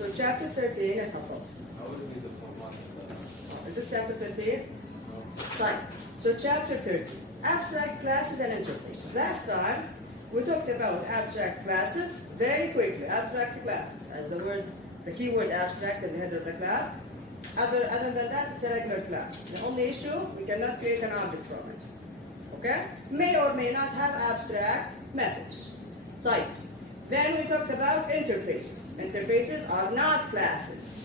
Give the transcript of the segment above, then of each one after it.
So chapter 13 is Hafal. How would it be the format of that? Is this chapter 13? No. Fine. So chapter 13, abstract classes and interfaces. Last time we talked about abstract classes very quickly. Abstract classes, as the keyword abstract in the header of the class. Other than that, it's a regular class. The only issue, we cannot create an object from it. Okay? May or may not have abstract methods. Type. Then we talked about interfaces. Interfaces are not classes.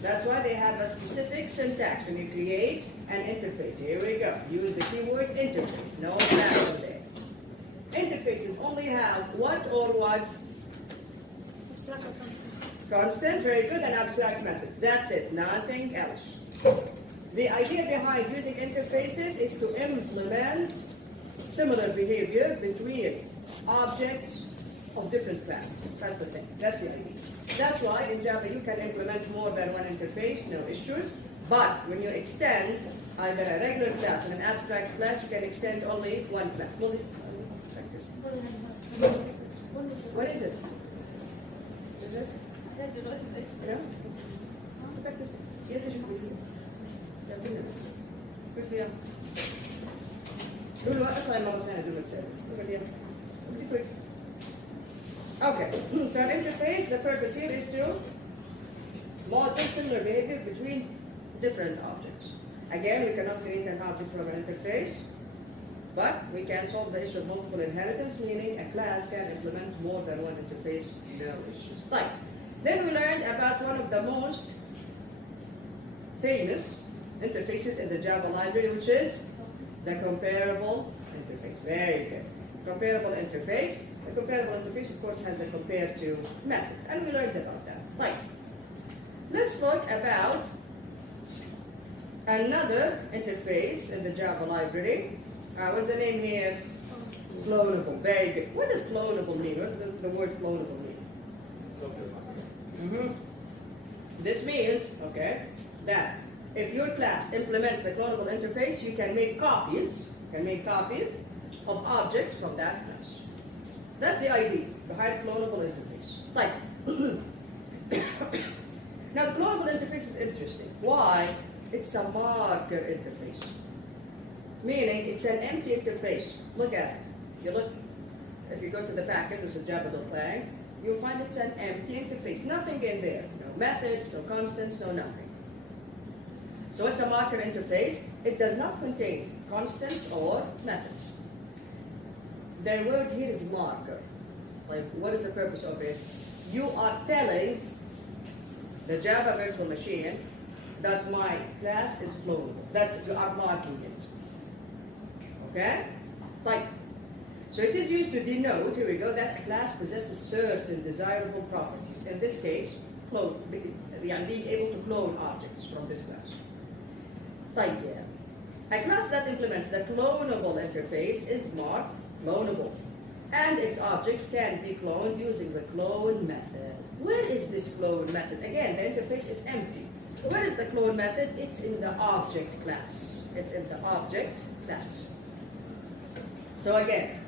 That's why they have a specific syntax when you create an interface. Here we go. Use the keyword interface. No class in there. Interfaces only have what or what? Constant, very good, and abstract methods. That's it, nothing else. The idea behind using interfaces is to implement similar behavior between objects of different classes. That's the thing. That's the idea. That's why in Java you can implement more than one interface, no issues. But when you extend either a regular class or an abstract class, you can extend only one class. What is it? Is it? Yeah. Okay, so an interface, the purpose here is to model similar behavior between different objects. Again, we cannot create an object from an interface, but we can solve the issue of multiple inheritance, meaning a class can implement more than one interface, no issues. Right. Then we learned about one of the most famous interfaces in the Java library, which is the comparable interface. Very good. Comparable interface. The comparable interface, of course, has the compare to method, and we learned about that. Right. Let's talk about another interface in the Java library. What's the name here? Clonable. Very good. What does clonable mean? What does the word clonable mean? This means, okay, that if your class implements the clonable interface, you can make copies of objects from that class. That's the idea behind clonable interface. Like, now the clonable interface is interesting. Why? It's a marker interface. Meaning it's an empty interface. Look at it. You look, if you go to the package, which is java.lang, you'll find it's an empty interface. Nothing in there. No methods, no constants, no nothing. So it's a marker interface. It does not contain constants or methods. The word here is marker. Like, what is the purpose of it? You are telling the Java virtual machine that my class is clonable. That's, you are marking it. Okay? Like, so it is used to denote, here we go, that a class possesses certain desirable properties. In this case, being able to clone objects from this class. Like, yeah. A class that implements the clonable interface is marked clonable, and its objects can be cloned using the clone method. Where is this clone method? Again, the interface is empty. Where is the clone method? It's in the object class. It's in the object class. So again,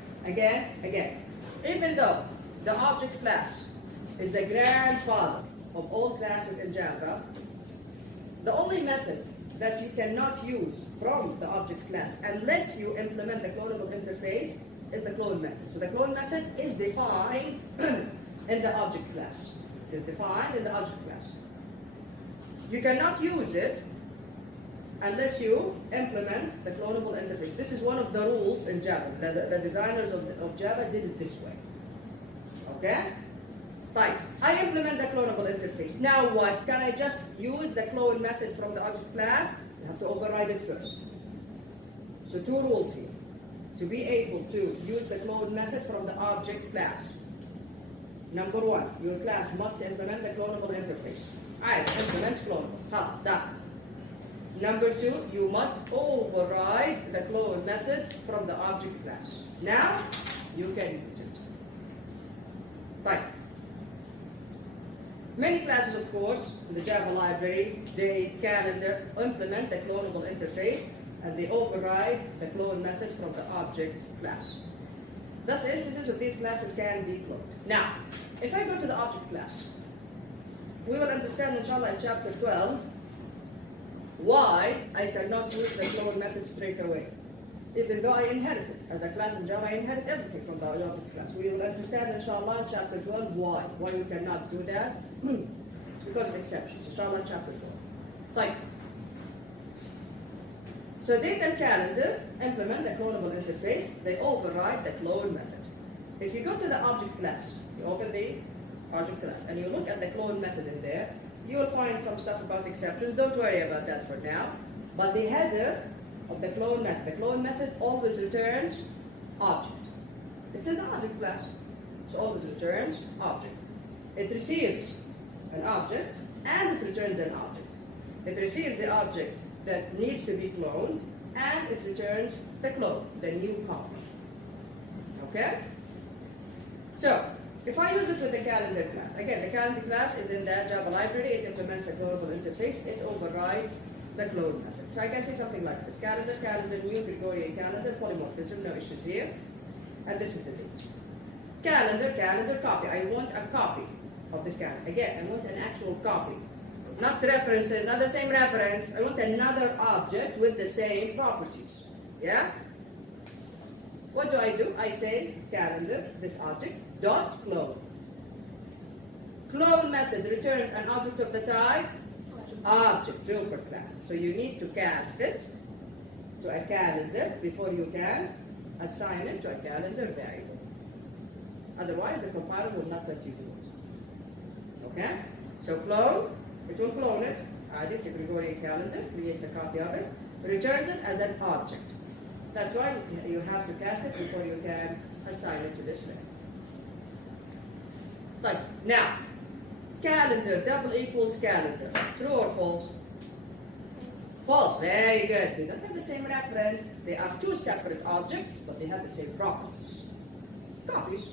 even though the object class is the grandfather of all classes in Java, the only method that you cannot use from the object class unless you implement the clonable interface is the clone method. So the clone method is defined in the object class. It is defined in the object class. You cannot use it unless you implement the clonable interface. This is one of the rules in Java. The designers of Java did it this way. Okay? Fine. I implement the clonable interface. Now what? Can I just use the clone method from the object class? You have to override it first. So two rules here. To be able to use the clone method from the object class. Number one, your class must implement the clonable interface. Alright, implements clonable. Done. Number two, you must override the clone method from the object class. Now, you can use it. Fine. Many classes, of course, in the Java library, they can implement the clonable interface and they override the clone method from the object class. Thus, the instances of these classes can be cloned. Now, if I go to the object class, we will understand, inshallah, in chapter 12, why I cannot use the clone method straight away. Even though I inherited, as a class in Java, I inherit everything from the object class. We will understand, inshallah, in chapter 12, why we cannot do that. It's because of exceptions, inshallah, in chapter 12. Like, so date and calendar implement the clonable interface. They override the clone method. If you go to the object class, you open the object class, and you look at the clone method in there, you will find some stuff about exceptions. Don't worry about that for now. But the header of the clone method always returns object. It's in the object class. So always returns object. It receives an object and it returns an object. It receives the object that needs to be cloned and it returns the clone, the new copy. Okay? So, if I use it with the calendar class, again, the calendar class is in the Java library, it implements the clonable interface, it overrides the clone method. So I can say something like this: calendar, new Gregorian calendar, polymorphism, no issues here. And this is the date. Calendar, copy. I want a copy of this calendar. Again, I want an actual copy. Not references, not the same reference. I want another object with the same properties. Yeah? What do? I say calendar, this object, dot clone. Clone method returns an object of the type object, superclass. So you need to cast it to a calendar before you can assign it to a calendar variable. Otherwise, the compiler will not let you do it. Okay? So clone, it will clone it, add it to Gregorian calendar, creates a copy of it, returns it as an object. That's why you have to cast it before you can assign it to this variable. Like, now, calendar double equals calendar. True or false? False. Very good. They don't have the same reference. They are two separate objects, but they have the same properties. Copies.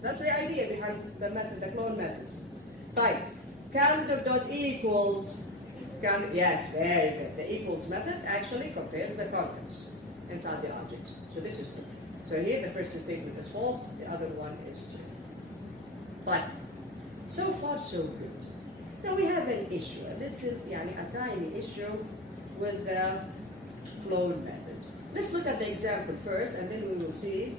That's the idea behind the method, the clone method. Type calendar.equals. Yes, very good. The equals method actually compares the contents inside the objects. So this is true. So here the first statement is false, the other one is true. But so far so good. Now we have an issue, a tiny issue with the clone method. Let's look at the example first, and then we will see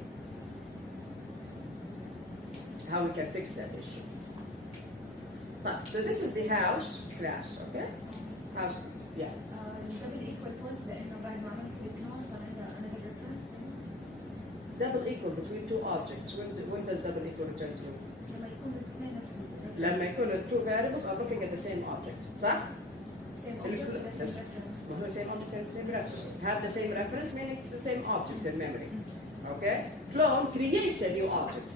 how we can fix that issue. So this is the house class, okay? House, yeah. double equal false لأنه بعد ما عملت clone صار عندها another reference. Double equal between two objects. When does double equal return to? لما يكون الاثنين نفس لما يكون two variables are looking at the same object. صح؟ same object with the same reference. ما هو same object and same reference. Have the same reference meaning it's the same object in memory. Okay? Clone creates a new object.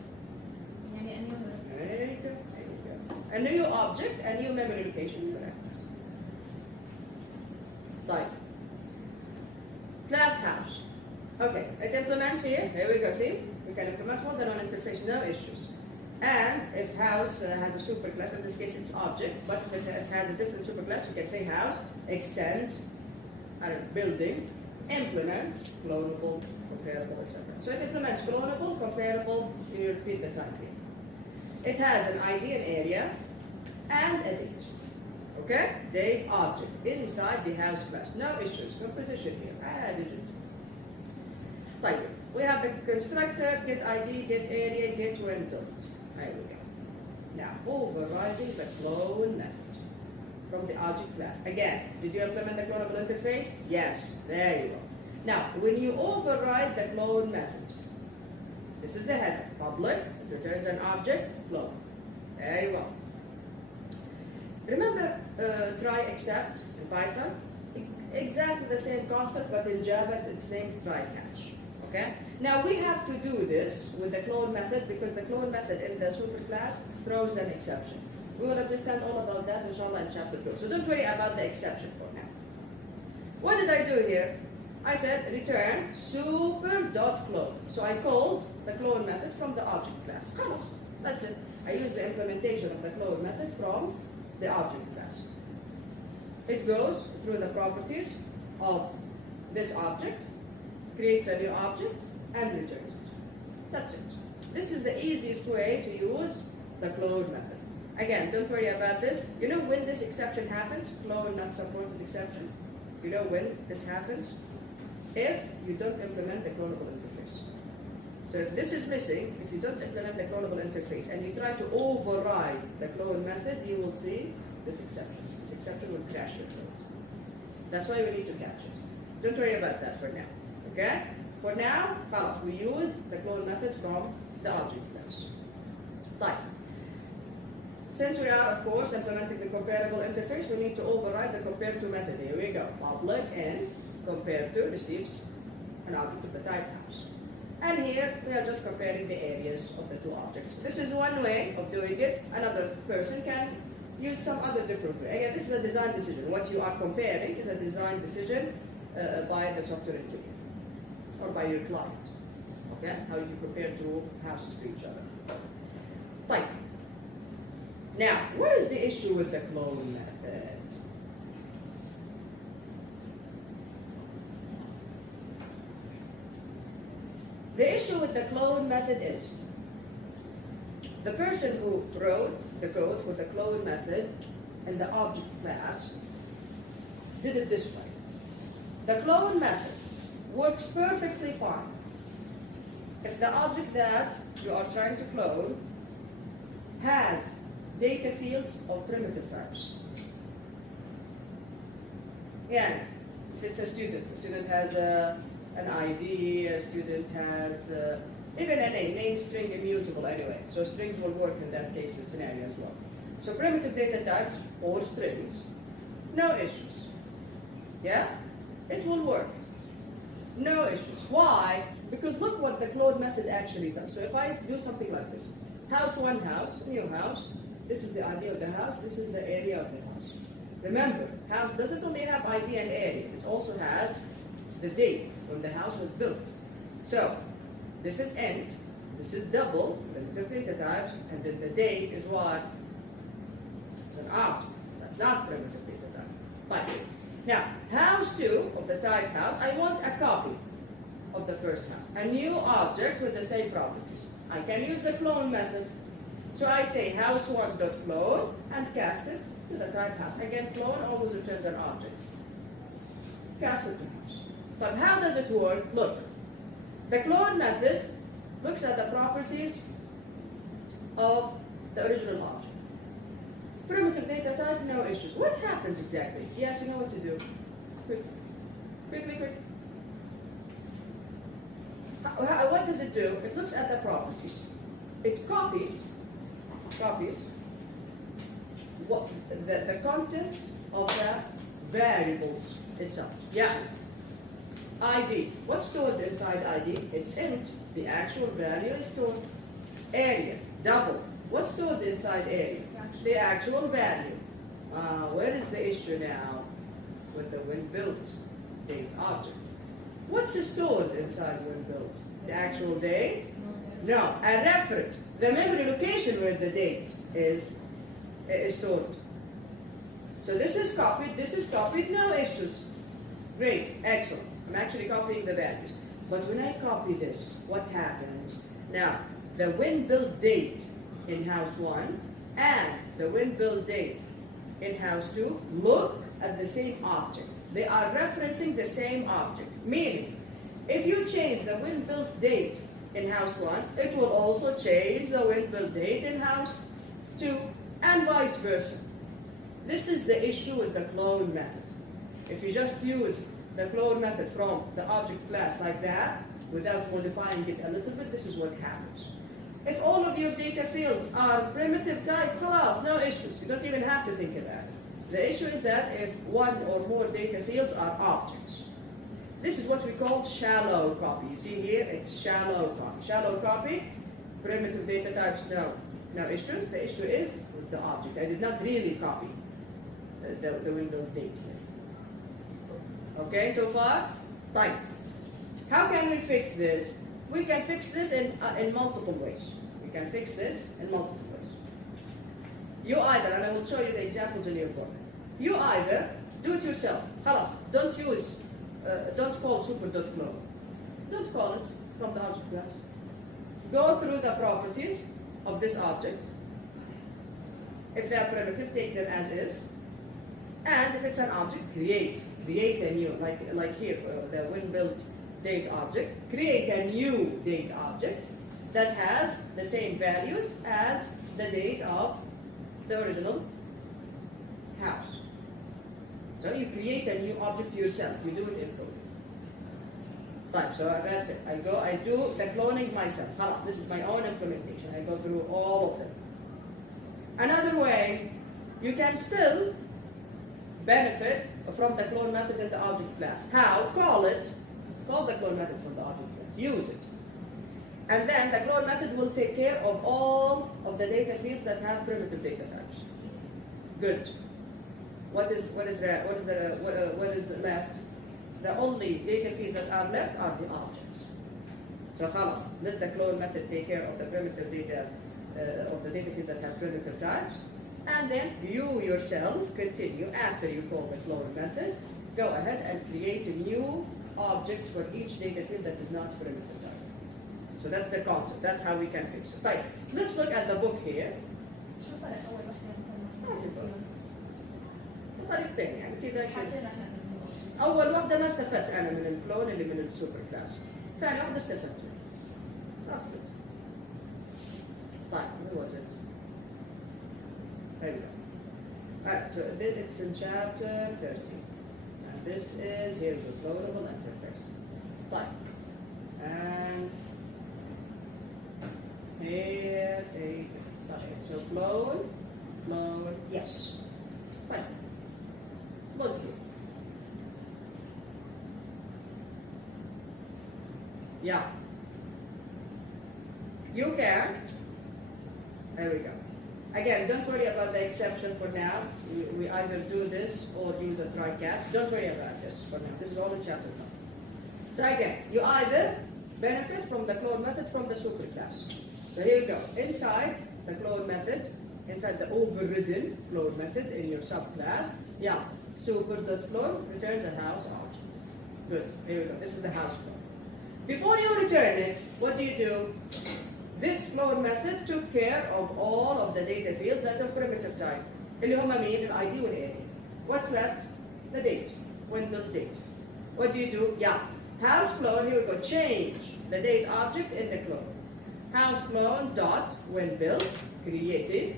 يعني a new reference. There you go. There you go. A new object, a new memory location, new reference. Like class house. Okay, it implements here. Here we go. See, we can implement more than one interface, no issues. And if house has a superclass, in this case it's object, but if it has a different superclass, you can say house extends, building, implements, clonable, comparable, etc. So it implements clonable, comparable. You repeat the type here. It has an ID and area and a date. Okay? Date object inside the house class. No issues. Composition here. Added it. Like we have the constructor, get ID, get area, get when built. There we go. Now overriding the clone method from the object class. Again, did you implement the clonable interface? Yes. There you go. Now, when you override the clone method, this is the header. Public, it returns an object, clone. There you go. Remember try except in Python? Exactly the same concept, but in Java it's named try catch. Okay? Now we have to do this with the clone method because the clone method in the superclass throws an exception. We will understand all about that inshallah in chapter 2. So don't worry about the exception for now. What did I do here? I said return super.clone. So I called the clone method from the object class. That's it. I used the implementation of the clone method from the object class. It goes through the properties of this object, creates a new object, and returns it. That's it. This is the easiest way to use the clone method. Again, don't worry about this. You know when this exception happens? Clone not supported exception. You know when this happens? If you don't implement the clonable interface. So if this is missing, if you don't implement the clonable interface and you try to override the clone method, you will see this exception. This exception will crash your code. That's why we need to catch it. Don't worry about that for now. Okay? For now, we used the clone method from the object class. Right. Since we are, of course, implementing the comparable interface, we need to override the compare to method. Here we go. Public and compare to receives an object of the type house. And here we are just comparing the areas of the two objects. This is one way of doing it. Another person can use some other different way. Again, this is a design decision. What you are comparing is a design decision by the software engineer or by your client. Okay? How you compare two houses to each other. Right. Now, what is the issue with the clone method? The issue with the clone method is the person who wrote the code for the clone method in the object class did it this way. The clone method works perfectly fine if the object that you are trying to clone has data fields of primitive types. Yeah, if it's a student has an ID, a student has even a name string immutable anyway. So strings will work in that case and scenario as well. So primitive data types or strings, no issues. Yeah, it will work. No issues. Why? Because look what the clone method actually does. So if I do something like this, house, new house, this is the ID of the house, this is the area of the house. Remember, house doesn't only have ID and area, it also has the date when the house was built. So, this is int, this is double, primitive data types, and then the date is what? It's an object. That's not primitive data type. But now, house 2 of the type house, I want a copy of the first house. A new object with the same properties. I can use the clone method. So I say house1.clone and cast it to the type house. Again, clone always returns an object. Cast it to house. But how does it work? Look, the clone method looks at the properties of the original object. Primitive data type, no issues. What happens exactly? Yes, you know what to do. Quick. What does it do? It looks at the properties. It copies what the contents of the variables itself. Yeah. ID. What's stored inside ID? It's int. The actual value is stored. Area. Double. What's stored inside area? The actual value. Where is the issue now with the when built date object? What's stored inside when built? The actual date? No, a reference. The memory location where the date is stored. So this is copied, no issues. Great, excellent. I'm actually copying the values. But when I copy this, what happens? Now, the when build date in house 1 and the when build date in house 2 look at the same object. They are referencing the same object. Meaning, if you change the when build date in house 1, it will also change the when build date in house 2, and vice versa. This is the issue with the clone method. If you just use the clone method from the object class like that, without modifying it a little bit, this is what happens. If all of your data fields are primitive type, class, no issues. You don't even have to think about it. The issue is that if one or more data fields are objects. This is what we call shallow copy. You see here, it's shallow copy. Shallow copy, primitive data types, no issues. The issue is with the object. I did not really copy the window date here. Okay, so far? Right. How can we fix this? We can fix this in multiple ways. We can fix this in multiple ways. You either, and I will show you the examples in your book, you either do it yourself. Khalas, don't call super.clone. Don't call it from the object class. Go through the properties of this object If they're primitive, take them as is. And if it's an object, create a new, like here, the when-built date object, create a new date object that has the same values as the date of the original house. So you create a new object yourself. You do it in code. Right, so that's it. I do the cloning myself. Halas, this is my own implementation. I go through all of them. Another way, you can still benefit from the clone method in the object class. How? Call the clone method from the object class. Use it. And then the clone method will take care of all of the data fields that have primitive data types. Good. What is left? The only data fields that are left are the objects. So خلاص, let the clone method take care of the primitive data, of the data fields that have primitive types, and then you yourself continue after you call the clone method. Go ahead and create new objects for each data field that is not primitive type. So that's the concept. That's how we can fix it. Right. Let's look at the book here. شو فرق أول وحدة مثلا؟ ما في فرق. طريقتين يعني كذا كذا. حاجة نحن أول واحدة ما استفدت أنا من الكلون اللي من السوبر كلاس. ثاني واحدة استفدت منها. That's it. طيب, where was it? There we go. Alright, so it's in chapter 30. And this is here the clonable interface. طيب. And here it is. So clone, yes. Right. Look here. Yeah. You can. There we go. Again, don't worry about the exception for now. We either do this or use a try catch. Don't worry about this for now. This is all in chapter 1. So again, you either benefit from the clone method from the superclass. So here you go. Inside the clone method, inside the overridden clone method in your subclass, yeah, super.clone returns a house object. Good. Here we go. This is the house clone. Before you return it, what do? This clone method took care of all of the data fields that are primitive type. اللي هم مين؟ ال ID وال area. What's left? The date. When built date. What do? Yeah. House clone, here we go. Change the date object in the clone. House clone dot when built created.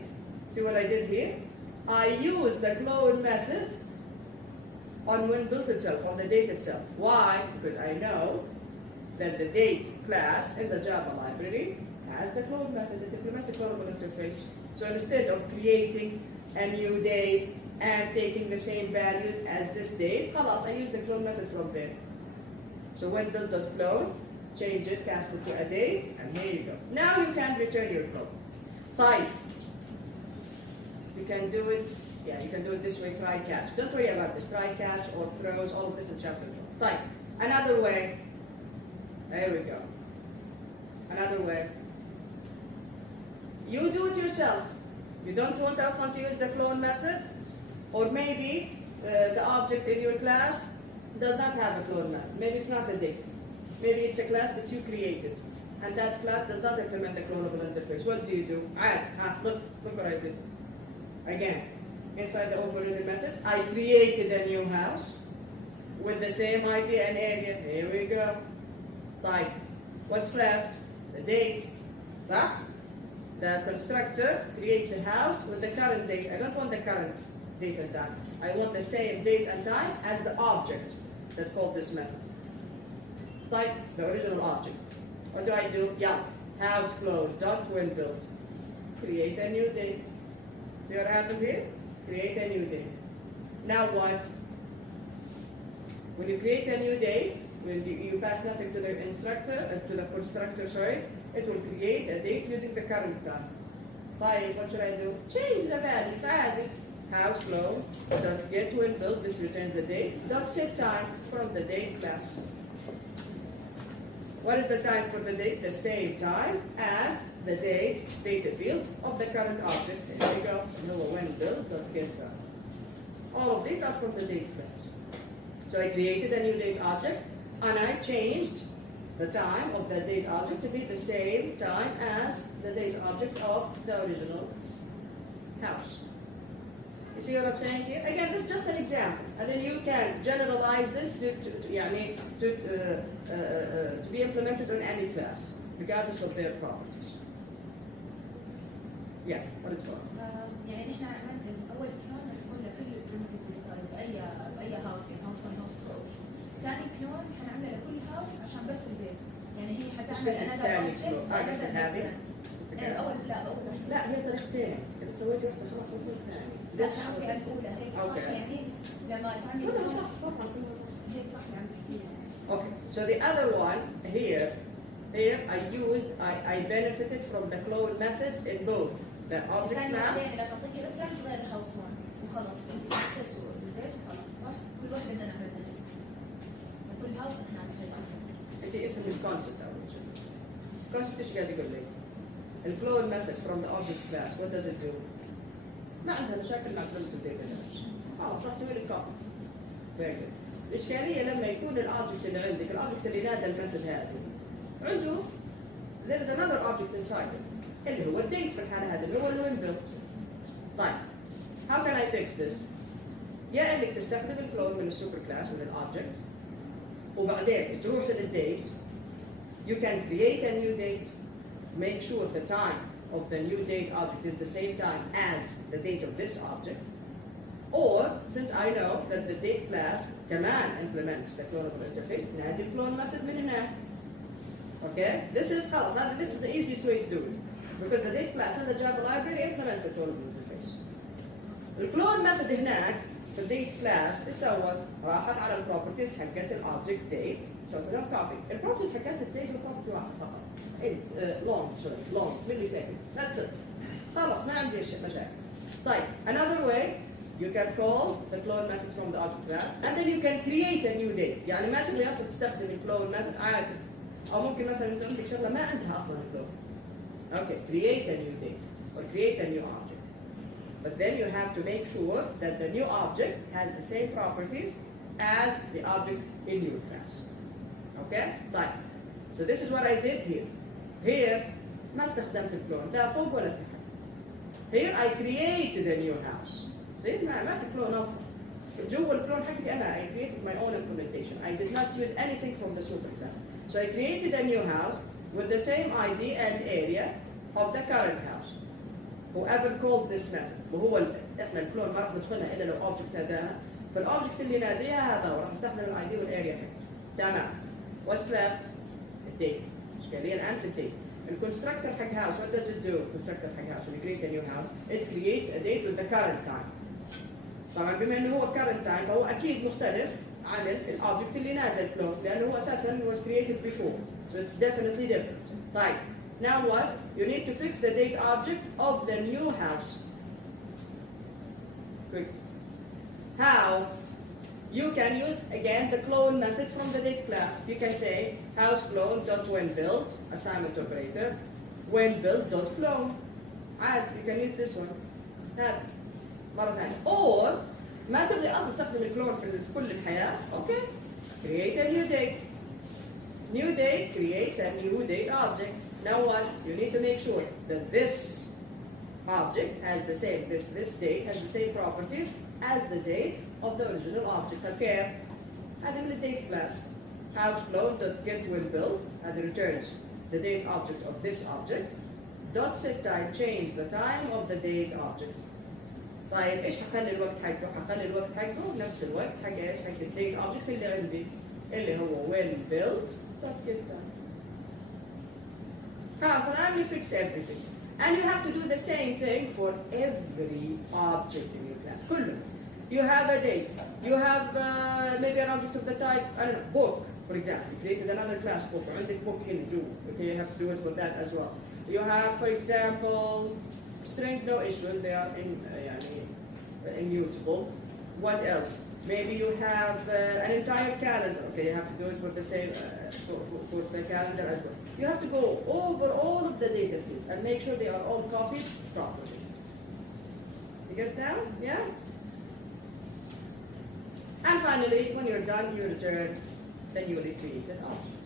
See what I did here? I use the clone method on when built itself, on the date itself. Why? Because I know that the date class in the Java library has the clone method. It implements the clonable interface. So instead of creating a new date and taking the same values as this date, خلاص, I use the clone method from there. So when build.clone, change it, cast it to a date, and here you go. Now you can return your clone. Type. You can do it, yeah, you can do it this way, try catch. Don't worry about this, try catch or throws, all of this in chapter 2. Type. Another way, there we go. Another way. You do it yourself. You don't want us not to use the clone method, or maybe the object in your class does not have a clone method. Maybe it's not a date. Maybe it's a class that you created, and that class does not implement the clonable interface. What do? Look what I did. Again, inside the overridden method, I created a new house with the same ID and area. Here we go. Type. What's left? The date. The constructor creates a house with the current date. I don't want the current date and time. I want the same date and time as the object that called this method. Type the original object. What do? Yeah, house clone dot when built. Create a new date. See what happened here? Create a new date. Now what? When you create a new date, when you pass nothing to the instructor, to the constructor, sorry, it will create a date using the current time. Type, what should I do? Change the values. Add it. House clone dot get when built. This returns the date. Dot set time from the date class. What is the time for the date? The same time as the date data field of the current object. There we go. When built dot get time. All of these are from the date class. So I created a new date object, and I changed the time of the date object to be the same time as the date object of the original house. You see what I'm saying here? Again, this is just an example, and then you can generalize this to be implemented on any class, regardless of their properties. Yeah, what is it called? يعني نحن عملنا اول كلون رسمنا لكل البريمتيف باي هاوس، يعني هاوس 1 هاوس 2 اوبشن. ثاني كلون حنعمله لكل هاوس عشان بس البيت، يعني هي حتعمل اسمه ثاني كلون. قصدك هذه؟ اول لا اول لا هي طريقتين، اذا سويت واحده خلاص بتصير ثاني. لا قصدي الاولى هيك صح، يعني لما تعمل كلها صح طبعا كلها صح. هيك صح اللي عم تحكيها. Okay, so the other one here I benefited from the clone methods in both the object ثاني class. بعدين لا تعطيكي ريفرنس غير الهاوس 1 وخلاص انت كتبت البيت وخلاص صح؟ كل واحده بدنا نعملها هيك. لكل هاوس احنا عملنا انت افهم الكونسبت اول شيء. الكونسبت ايش قاعد يقول لي؟ الكلون method from the object class what does it do؟ ما عندها مشاكل مع primitive data types. خلاص راح تسوي لك كوبي. Very good. الاشكاليه لما يكون الاوبجكت اللي عندك، الاوبجكت اللي نادى الميثود هذه عنده there is another object inside it اللي هو الديت في الحاله هذه اللي هو الوين built. طيب how can I fix this؟ يا انك تستخدم الكلون من السوبر كلاس من الاوبجكت وبعدين تروح للديت. You can create a new date, make sure the time of the new date object is the same time as the date of this object. Or, since I know that the date class command implements the clonable interface, نادي الكلون method من هنا. Okay? This is the easiest way to do it. Because the date class in the Java library implements the clonable interface. الكلون method هناك في الديت كلاس ايش سوت؟ راحت على البروبرتيز حقت الاوبجكت ديت، سوت لها كوبي. البروبرتيز حقت الديت بروبرتي واحد فقط. long milli seconds. That's it. خلاص ما عندي مشاكل. طيب another way you can call the clone method from the object class and then you can create a new date. يعني ما تبغي اصلا تستخدم الكلون method عادي. او ممكن مثلا انت عندك شغله ما عندها اصلا الكلون. Okay, create a new date or create a new object. But then you have to make sure that the new object has the same properties as the object in your class. Okay? طيب. So this is what I did here. Here ما استخدمت الكلون لا فوق ولا تحت. Here I created a new house. زين ما في كلون اصلا. جوا الكلون حقي انا I created my own implementation. I did not use anything from the super class. So I created a new house with the same ID and area of the current house. Whoever called this method وهو احنا الكلون ما راح ندخلها الا لو object ناداها. فالاوبجكت اللي ناديها هذا وراح نستخدم الاي دي والاريا حقه. تمام. What's left? الديت. اشكاليا الان في الديت. الكونستراكتور حق هاوس what does it do؟ الكونستراكتور حق هاوس when you create a new house it creates a date with the current time. طبعا بما انه هو current time فهو اكيد مختلف عن الاوبجكت اللي نادى الكلون لانه هو اساسا was created before. So it's definitely different. طيب. Now what? You need to fix the date object of the new house. Good. How? You can use again the clone method from the date class. You can say house clone.whenBuilt assignment operator whenBuilt.clone. عاد you can use this one. هذا مرة ثانية. Or ما تبغي أصلا تستخدم الكلون في كل الحياة. Okay. Create a new date. New date creates a new date object. Now what? You need to make sure that this object has the same, this date has the same properties as the date of the original object. Okay? هذا من الدate class. House clone.getWhenBuilt and returns the date object of this object. Dot set time change the time of the date object. طيب ايش حخلي الوقت حقه؟ حخلي الوقت حقه نفس الوقت حق ايش؟ حق الديت object اللي عندي اللي هو whenBuilt.getTime. خلاص الآن you fixed everything. And you have to do the same thing for every object in your class. كلهم. You have a date. You have maybe an object of the type, I don't know, book, for example. You created another class book. عندك book in June. Okay, you have to do it for that as well. You have, for example, string, no issue. They are immutable. What else? Maybe you have an entire calendar. Okay, you have to do it for the same for the calendar as well. You have to go over all of the data fields and make sure they are all copied properly. You get that? Yeah? And finally, when you're done, you return the newly created object.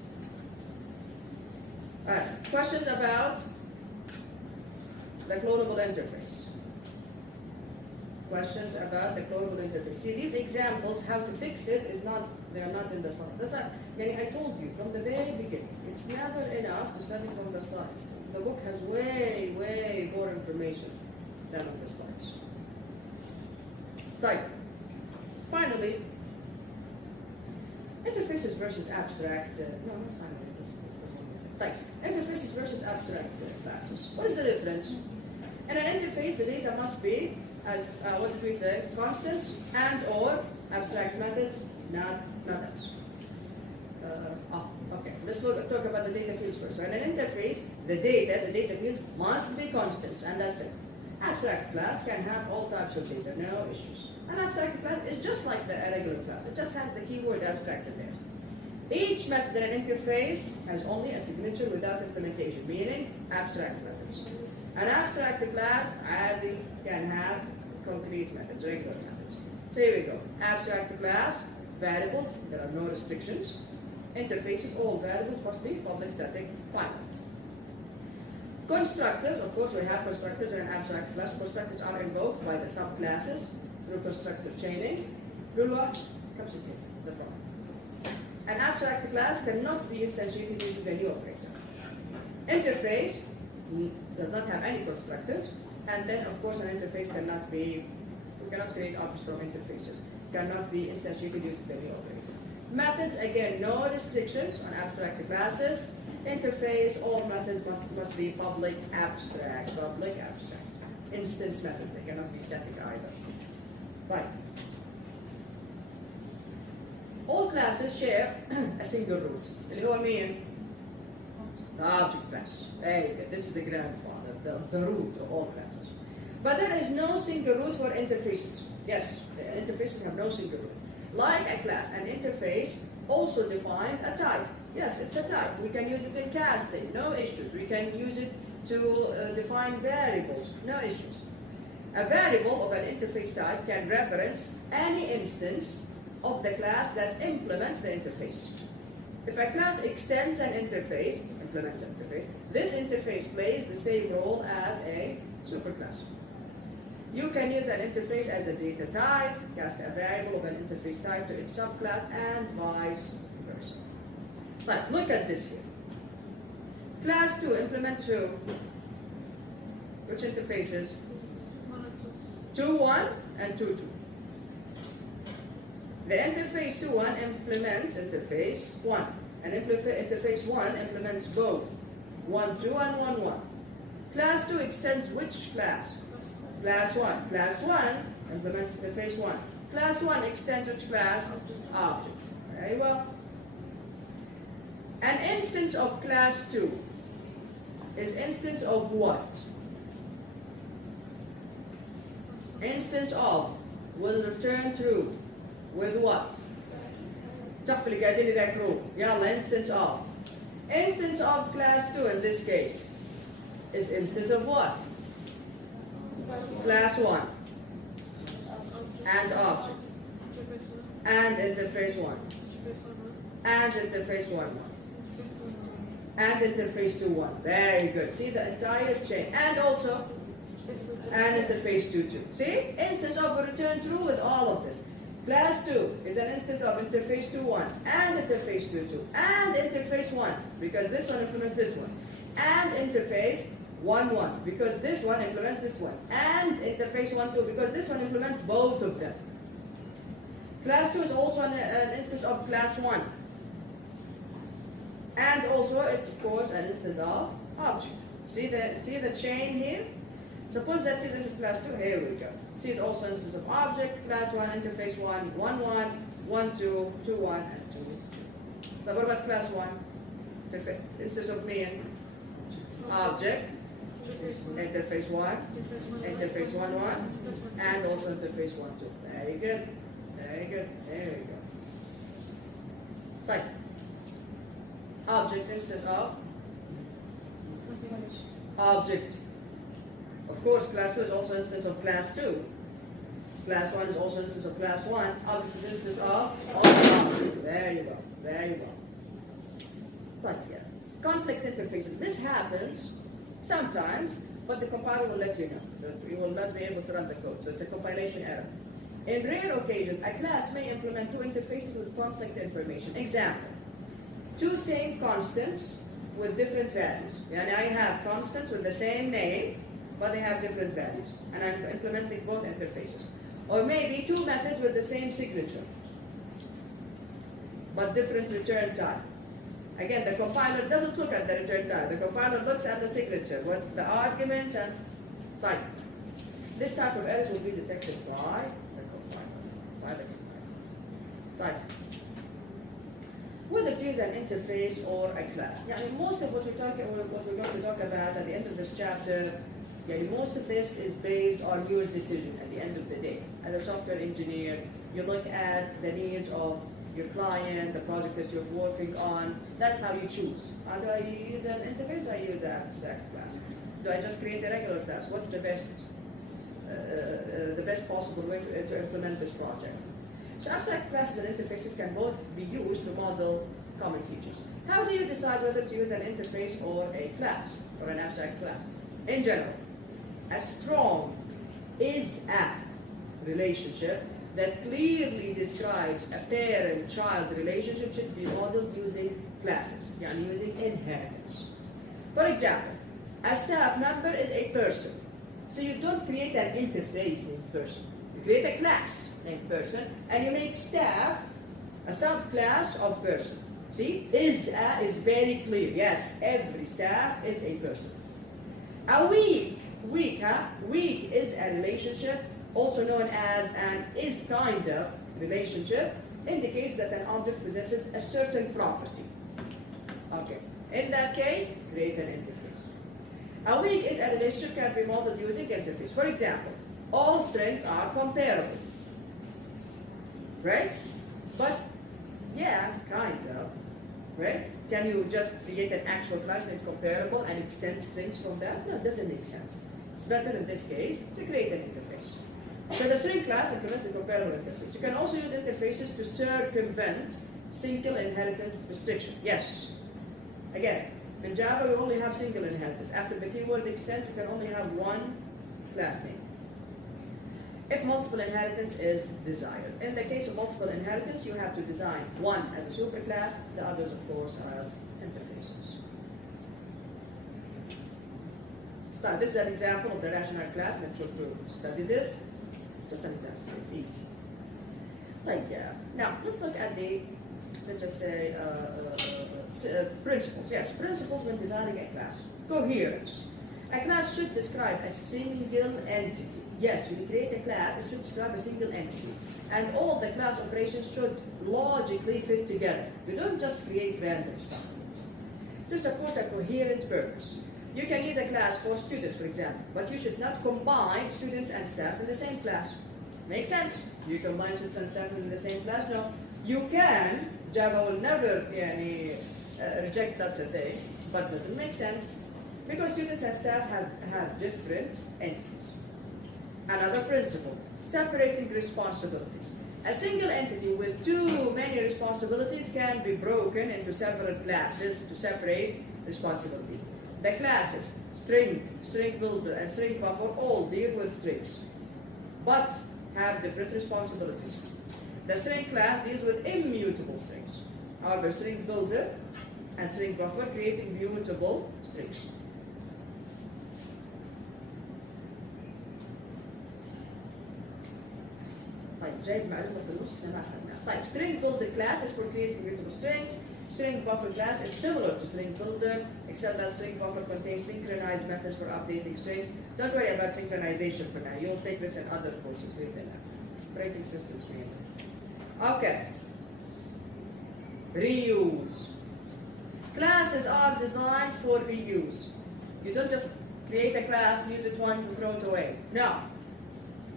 Alright, questions about the clonable interface? questions about the global interface. See, these examples, how to fix it, they are not in the slides. That's why, I told you from the very beginning, it's never enough to study from the slides. The book has way, way more information than on the slides. Right. Finally, interfaces versus abstract. No, not finally. Right. Interfaces versus abstract classes. What is the difference? In an interface, the data must be, as what did we say, constants and or abstract methods, not else. Okay. Let's talk about the data fields first. So in an interface, the data fields must be constants, and that's it. Abstract class can have all types of data, no issues. An abstract class is just like a regular class. It just has the keyword abstract in there. Each method in an interface has only a signature without implementation, meaning abstract methods. An abstract class can have concrete methods, regular methods. So here we go. Abstract class, variables, there are no restrictions. Interfaces, all variables must be public static final. Constructors, of course, we have constructors in an abstract class. Constructors are invoked by the subclasses through constructor chaining. Lua comes in the front. An abstract class cannot be instantiated using the value operator. Interface does not have any constructors, and then of course an interface we cannot create objects from interfaces, cannot be instantiated using the value operator. Methods, again, no restrictions on abstract classes. Interface, all methods must be public abstract. Instance methods, they cannot be static either. Right. All classes share a single root. اللي هو مين? The object class. Very good. This is the grandfather, the root of all classes. But there is no single root for interfaces. Yes, the interfaces have no single root. Like a class, an interface also defines a type. Yes, it's a type. We can use it in casting, no issues. We can use it to define variables, no issues. A variable of an interface type can reference any instance of the class that implements the interface. If a class extends an interface, implements an interface, this interface plays the same role as a superclass. You can use an interface as a data type, cast a variable of an interface type to its subclass, and vice versa. But look at this here. Class 2 implements who? Which interfaces? 2.1 and 2.2. The interface 2.1 implements interface 1. And interface 1 implements both 1.2 and 1.1. Class 2 extends which class? Class 1. Class 1 implements interface 1. Class 1 extends which class? Object. Very well. An instance of class 2 is instance of what? Instance of will return true with what? تحفل اللي قاعدين يذاكروه. يلا instance of. Instance of class 2 in this case is instance of what? Class 1 and object and interface 1 and interface 1 and interface 2.1. Very good. See the entire chain. And also and interface 2.2. See? Instance of will return true with all of this. Class 2 is an instance of interface 2.1 and interface 2.2 and interface 1 because this one implements this one and interface 1.1 because this one implements this one and interface 1.2 because this one implements both of them. Class 2 is also an instance of class 1 and also it's of course an instance of object. See the chain here? Suppose that's it, this is class 2, here we go. C is also an instance of object, class 1, interface 1, 1.1, 1.2, 2.1, and 2.2. So what about class 1? Instance of main, object, interface 1, interface 1.1, and also interface 1.2. Very good, very good, there we go. Right. Object, instance of object. Of course, class 2 is also an instance of class 2. Class 1 is also an instance of class 1. Object is an instance of object. There you go. There you go. Right here. Conflict interfaces. This happens sometimes but the compiler will let you know. So you will not be able to run the code. So it's a compilation error. In rare occasions, a class may implement two interfaces with conflict information. Example, two same constants with different values. And I have constants with the same name, but they have different values. And I'm implementing both interfaces. Or maybe two methods with the same signature, but different return type. Again, the compiler doesn't look at the return type. The compiler looks at the signature, what the arguments and type. This type of errors will be detected by the compiler. Type. Whether to use an interface or a class. Most of what we're going to talk about at the end of this chapter, most of this is based on your decision at the end of the day. As a software engineer, you look at the needs of your client, the project that you're working on. That's how you choose. Do I use an interface or do I use an abstract class? Do I just create a regular class? What's the best possible way to implement this project? So abstract classes and interfaces can both be used to model common features. How do you decide whether to use an interface or a class, or an abstract class? In general, a strong is-a relationship that clearly describes a parent-child relationship should be modeled using classes, using inheritance. For example, a staff member is a person. So you don't create an interface named person. You create a class named person, and you make staff a subclass of person. See, is very clear. Yes, every staff is a person. A weak is a relationship, also known as an is kind of relationship, indicates that an object possesses a certain property. Okay, in that case, create an interface. A weak is a relationship can be modeled using interface. For example, all strings are comparable, right? But yeah, kind of, right? Can you just create an actual class named comparable and extend strings from that? No, it doesn't make sense. It's better in this case to create an interface. So the string class implements the comparable interface. You can also use interfaces to circumvent single inheritance restriction. Yes. Again, in Java we only have single inheritance. After the keyword extends, you can only have one class name. If multiple inheritance is desired. In the case of multiple inheritance, you have to design one as a superclass, the others, of course, as interfaces. Now, this is an example of the rational class. Let's try to study this. Just an example, so it's easy. Now, let's look at the, let's just say, principles. Yes, principles when designing a class. Coherence. A class should describe a single entity. Yes, when you create a class, it should describe a single entity. And all the class operations should logically fit together. You don't just create random stuff. To support a coherent purpose. You can use a class for students, for example, but you should not combine students and staff in the same class. Makes sense? You combine students and staff in the same class? No. You can. Java will never reject such a thing, but doesn't make sense. Because students and staff have different entities. Another principle, separating responsibilities. A single entity with too many responsibilities can be broken into several classes to separate responsibilities. The classes, string builder, and string buffer all deal with strings, but have different responsibilities. The string class deals with immutable strings. However, string builder and string buffer creating mutable strings. جايب معلومة في النص احنا ما أخذناها. String builder class is for creating mutable strings. String buffer class is similar to string builder, except that string buffer contains synchronized methods for updating strings. Don't worry about synchronization for now. You'll take this in other courses. We've been breaking systems for you. Okay. Reuse. Classes are designed for reuse. You don't just create a class, use it once, and throw it away. No.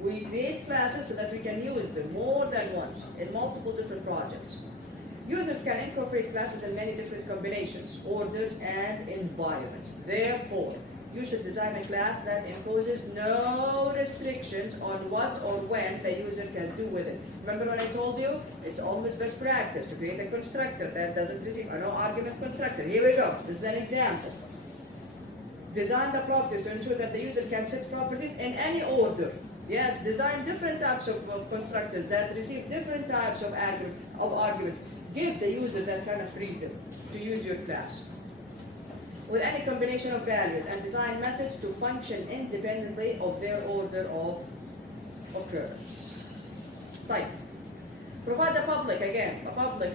We create classes so that we can use them more than once in multiple different projects. Users can incorporate classes in many different combinations, orders, and environments. Therefore, you should design a class that imposes no restrictions on what or when the user can do with it. Remember when I told you? It's always best practice to create a constructor that doesn't receive a no argument constructor. Here we go. This is an example. Design the properties to ensure that the user can set properties in any order. Yes, design different types of constructors that receive different types of arguments. Give the user that kind of freedom to use your class with any combination of values, and design methods to function independently of their order of occurrence. Type. Provide a public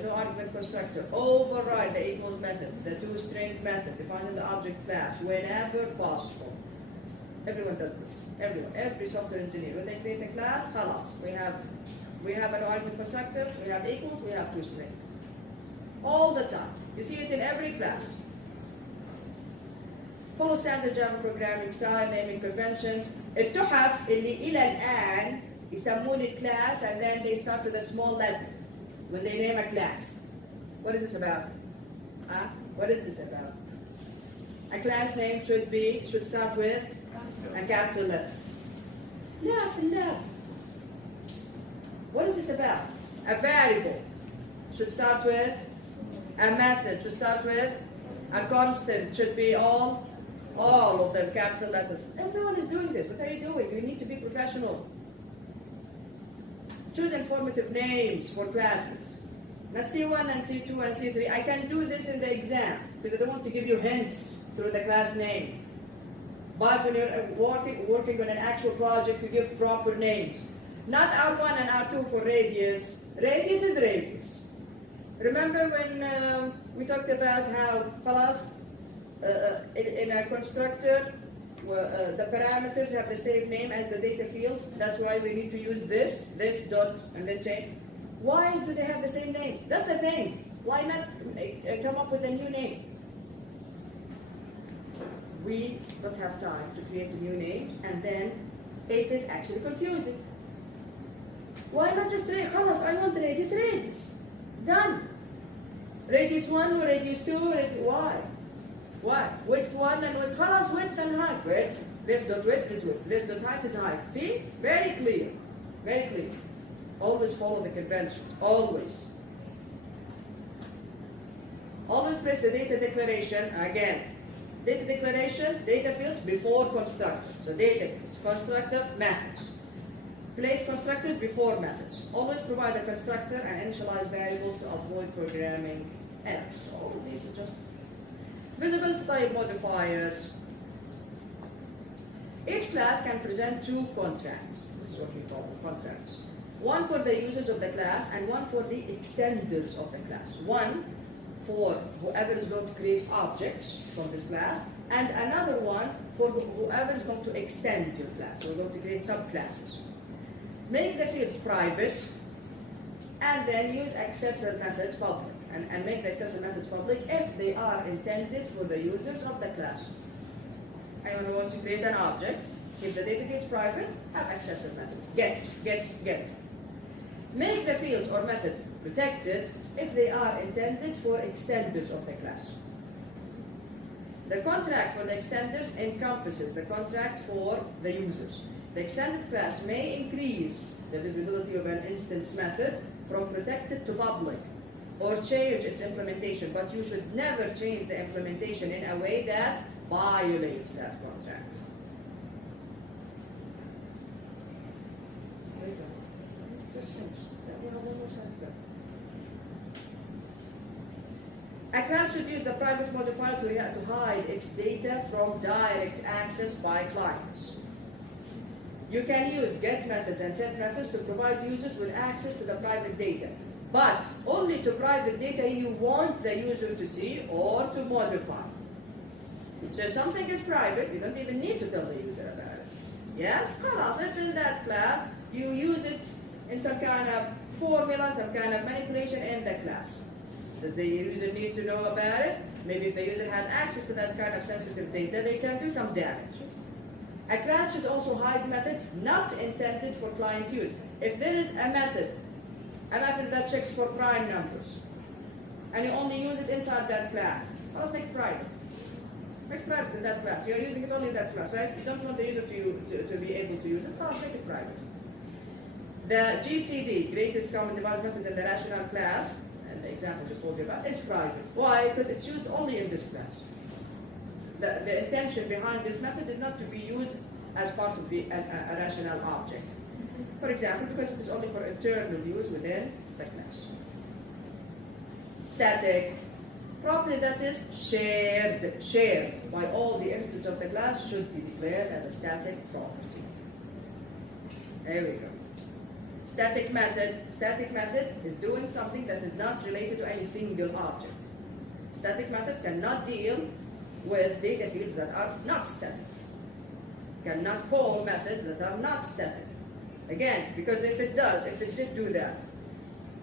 no argument constructor. Override the equals method, the toString method defined in the object class whenever possible. Everyone does this. Every software engineer, when they create a class, خلاص, we have an argument constructor, we have equals, we have toString. All the time. You see it in every class. Follow standard Java programming style, naming conventions. التحف اللي إلى الآن يسمون class and then they start with a small letter when they name a class. What is this about? Huh? What is this about? A class name should start with a capital letter. لا. What is this about? A variable should start with a method, should start with a constant, should be all of them capital letters. Everyone is doing this. What are you doing? You need to be professional. Choose informative names for classes. Not C1 and C2 and C3. I can do this in the exam because I don't want to give you hints through the class name. But when you're working on an actual project, you give proper names. Not R1 and R2 for radius. Radius is radius. Remember when we talked about how class in a constructor, the parameters have the same name as the data fields. That's why we need to use this dot, and then change. Why do they have the same name? That's the thing. Why not come up with a new name? We don't have time to create a new name, and then it is actually confusing. Why not just say, خلاص, I want radius. Done. Radius 1 or radius 2, why? Why? Width 1 and width, خلاص, width and height. Width, this dot width is width, this dot height is height. See? Very clear. Very clear. Always follow the conventions. Always. Always place the data declaration, again. Data declaration, data fields before constructor. So data fields, constructor, methods. Place constructors before methods. Always provide a constructor and initialize variables to avoid programming errors. So all of these are just visibility type modifiers. Each class can present two contracts. This is what we call contracts. One for the users of the class and one for the extenders of the class. One for whoever is going to create objects from this class, and another one for whoever is going to extend your class. We're going to create subclasses. Make the fields private, and then use accessor methods public. And make the accessor methods public if they are intended for the users of the class. Anyone who wants to create an object, keep the data fields private, have accessor methods. Get. Make the fields or method protected if they are intended for extenders of the class. The contract for the extenders encompasses the contract for the users. The extended class may increase the visibility of an instance method from protected to public or change its implementation, but you should never change the implementation in a way that violates that contract. A class should use the private modifier to hide its data from direct access by clients. You can use get methods and set methods to provide users with access to the private data, but only to private data you want the user to see or to modify. So if something is private, you don't even need to tell the user about it. Yes? خلاص, it's in that class. You use it in some kind of formula, some kind of manipulation in the class. Does the user need to know about it? Maybe if the user has access to that kind of sensitive data, they can do some damage. A class should also hide methods not intended for client use. If there is a method that checks for prime numbers, and you only use it inside that class, let's make it private. Make it private in that class. You're using it only in that class, right? You don't want the user to be able to use it, let's make it private. The GCD, greatest common device method in the rational class, and the example I just told you about, is private. Why? Because it's used only in this class. the intention behind this method is not to be used as part of a rational object. For example, because it is only for internal use within the class. Static. Property that is shared by all the instances of the class should be declared as a static property. There we go. Static method is doing something that is not related to any single object. Static method cannot deal with data fields that are not static. Cannot call methods that are not static. Again, because if it did do that,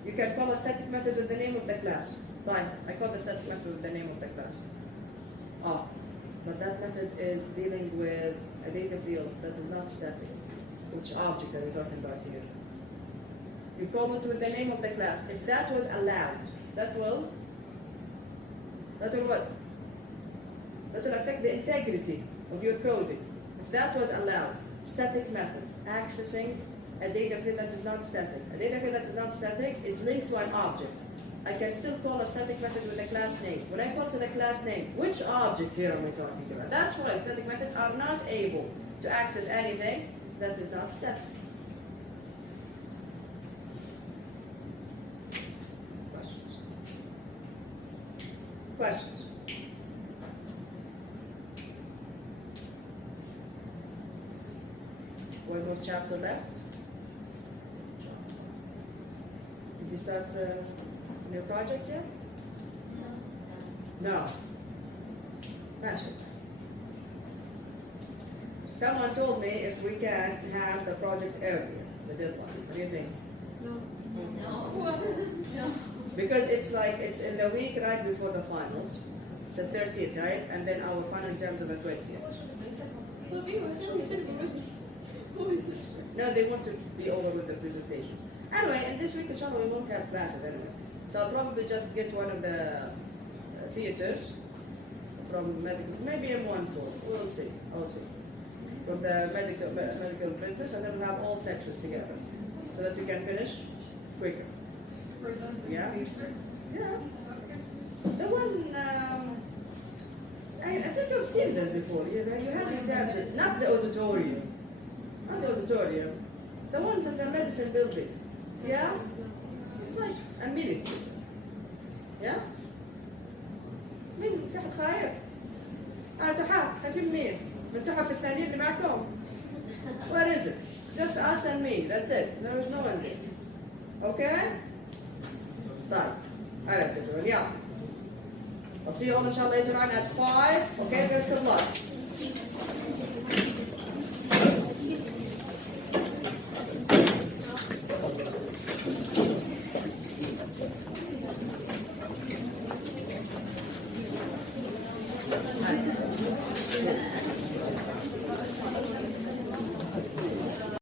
you can call a static method with the name of the class. Fine, I call the static method with the name of the class. But that method is dealing with a data field that is not static. Which object are we talking about here? You call it with the name of the class. If that was allowed, that will what? That will affect the integrity of your coding. If that was allowed, static method, accessing a data field that is not static. A data field that is not static is linked to an object. I can still call a static method with a class name. When I call to the class name, which object here am I talking about? That's why static methods are not able to access anything that is not static. Questions? One more chapter left. Did you start new project yet? No. That's it. Someone told me if we can have the project earlier, the deadline. What do you think? No. Because it's in the week right before the finals. It's the 30th, right? And then our final exams are the 20th. No, they want to be over with the presentations. Anyway, and this week, inshallah, we won't have classes anyway. So I'll probably just get one of the theaters from medical, maybe M1 4. We'll see. I'll see. From the medical business, and then we'll have all sections together so that we can finish quicker. Yeah. Yeah. The one, I think you've seen this before. You had exams, not the auditorium. Not the auditorium. The ones at the medicine building. Yeah? It's like a mini theater. Yeah? مين في حد خايف؟ تحف خايفين مين؟ التحف الثانيين اللي معكم. What is it? Just us and me. That's it. There is no one there. Okay? طيب. على كده yeah. I'll see you all inshallah later on at 5. Okay, best of luck. Good.